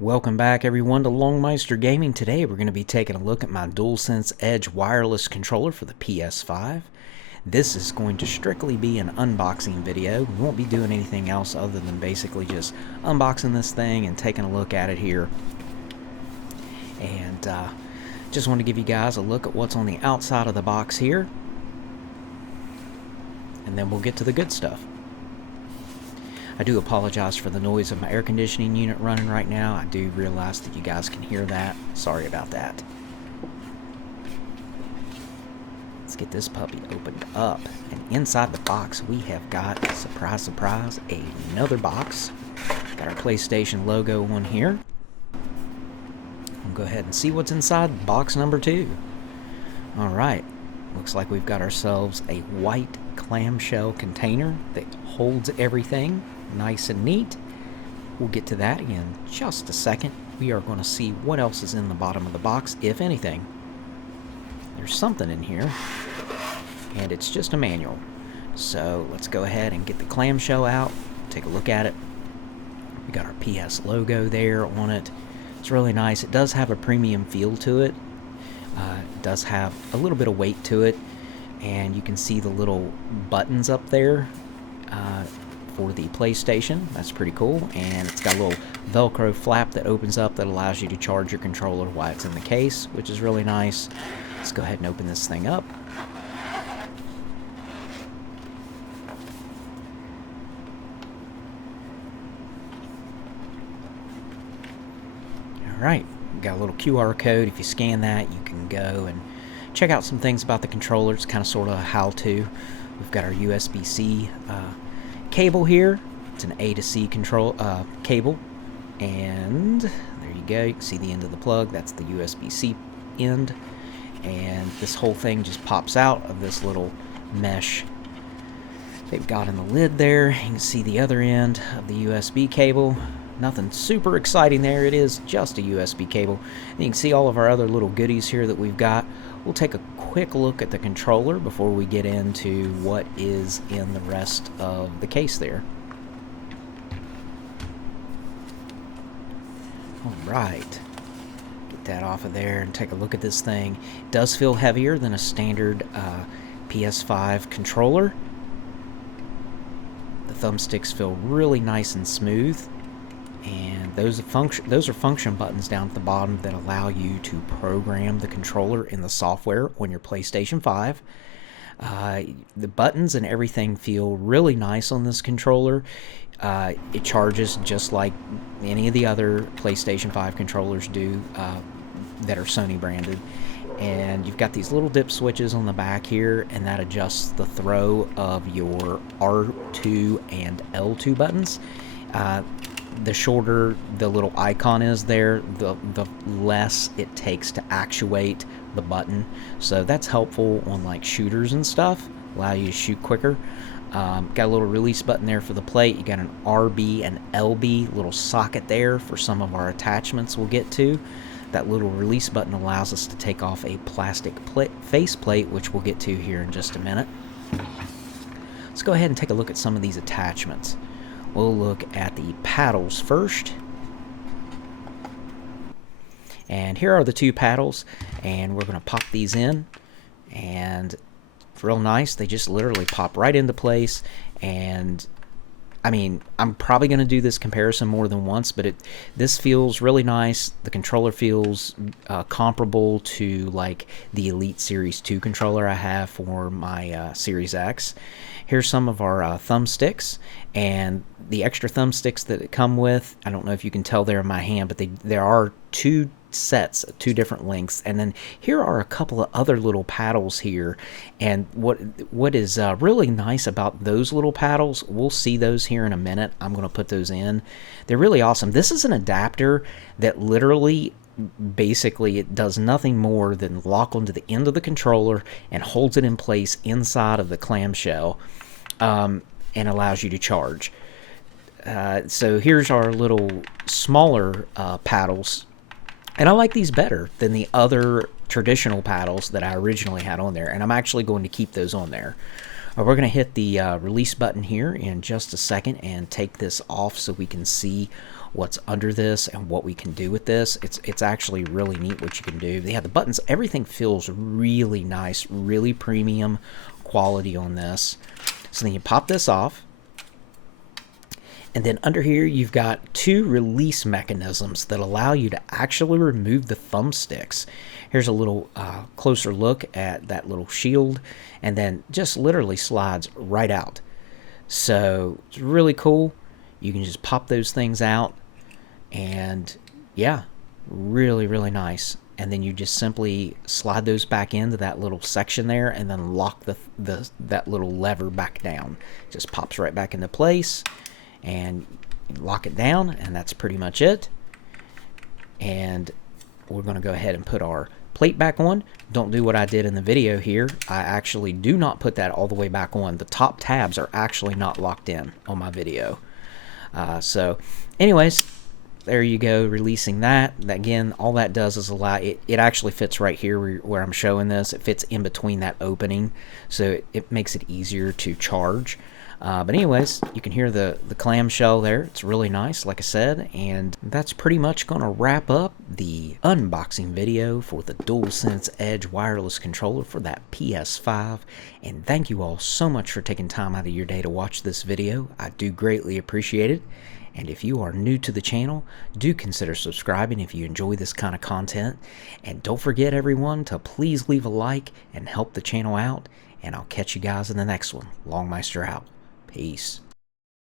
Welcome back everyone to Longmeister Gaming. Today we're going to be taking a look at my DualSense Edge wireless controller for the PS5. This is going to strictly be an unboxing video. We won't be doing anything else other than basically just unboxing this thing and taking a look at it here. And just want to give you guys a look at what's on the outside of the box here. And then we'll get to the good stuff. I do apologize for the noise of my air conditioning unit running right now. I do realize that you guys can hear that. Sorry about that. Let's get this puppy opened up. And inside the box we have got, surprise, surprise, another box. Got our PlayStation logo on here. We'll go ahead and see what's inside box number 2. Alright, looks like we've got ourselves a white clamshell container that holds everything. Nice and neat. We'll get to that in just a second. We are going to see what else is in the bottom of the box, if anything. There's something in here, and it's just a manual. So let's go ahead and get the clamshell out, take a look at it. We got our PS logo there on it. It's really nice. It does have a premium feel to it. It does have a little bit of weight to it, and you can see the little buttons up there for the PlayStation. That's pretty cool. And it's got a little Velcro flap that opens up that allows you to charge your controller while it's in the case, which is really nice. Let's go ahead and open this thing up. Alright, got a little QR code. If you scan that, you can go and check out some things about the controller. It's kind of sort of a how-to. We've got our USB-C cable here. It's an A to C control cable, and there you go. You can see the end of the plug. That's the USB-C end, and this whole thing just pops out of this little mesh they've got in the lid there. You can see the other end of the USB cable. Nothing super exciting there. It is just a USB cable. And you can see all of our other little goodies here that we've got. We'll take a quick look at the controller before we get into what is in the rest of the case there. Alright, get that off of there and take a look at this thing. It does feel heavier than a standard PS5 controller. The thumbsticks feel really nice and smooth. And those are function buttons down at the bottom that allow you to program the controller in the software on your PlayStation 5. The buttons and everything feel really nice on this controller. It charges just like any of the other PlayStation 5 controllers do that are Sony branded. And you've got these little dip switches on the back here, and that adjusts the throw of your R2 and L2 buttons. The shorter the little icon is there, the less it takes to actuate the button. So that's helpful on like shooters and stuff, allow you to shoot quicker. Got a little release button there for the plate. You got an RB and LB little socket there for some of our attachments we'll get to. That little release button allows us to take off a plastic faceplate, which we'll get to here in just a minute. Let's go ahead and take a look at some of these attachments. We'll look at the paddles first. And here are the 2 paddles, and we're going to pop these in, and it's real nice. They just literally pop right into place. And I mean, I'm probably going to do this comparison more than once, but this feels really nice. The controller feels comparable to like the Elite Series 2 controller I have for my Series X. Here's some of our thumbsticks, and the extra thumbsticks that come with, I don't know if you can tell there in my hand, but there are 2 sets, 2 different lengths. And then here are a couple of other little paddles here, and what is really nice about those little paddles, we'll see those here in a minute. I'm going to put those in. They're really awesome. This is an adapter that literally basically it does nothing more than lock onto the end of the controller and holds it in place inside of the clamshell, and allows you to charge. So here's our little smaller paddles, and I like these better than the other traditional paddles that I originally had on there, and I'm actually going to keep those on there. We're going to hit the release button here in just a second and take this off so we can see what's under this and what we can do with this. It's actually really neat what you can do. Yeah, the buttons, everything feels really nice, really premium quality on this. So then you pop this off. And then under here, you've got 2 release mechanisms that allow you to actually remove the thumbsticks. Here's a little closer look at that little shield, and then just literally slides right out. So it's really cool. You can just pop those things out, and yeah, really, really nice. And then you just simply slide those back into that little section there, and then lock that little lever back down. Just pops right back into place, and lock it down, and that's pretty much it. And we're going to go ahead and put our plate back on. Don't do what I did in the video here. I actually do not put that all the way back on. The top tabs are actually not locked in on my video. So anyways, there you go, releasing that. Again, all that does is allow it actually fits right here where I'm showing this. It fits in between that opening, so it makes it easier to charge. But anyways, you can hear the clamshell there. It's really nice, like I said. And that's pretty much going to wrap up the unboxing video for the DualSense Edge wireless controller for that PS5. And thank you all so much for taking time out of your day to watch this video. I do greatly appreciate it. And if you are new to the channel, do consider subscribing if you enjoy this kind of content. And don't forget, everyone, to please leave a like and help the channel out. And I'll catch you guys in the next one. Longmeister out. Peace.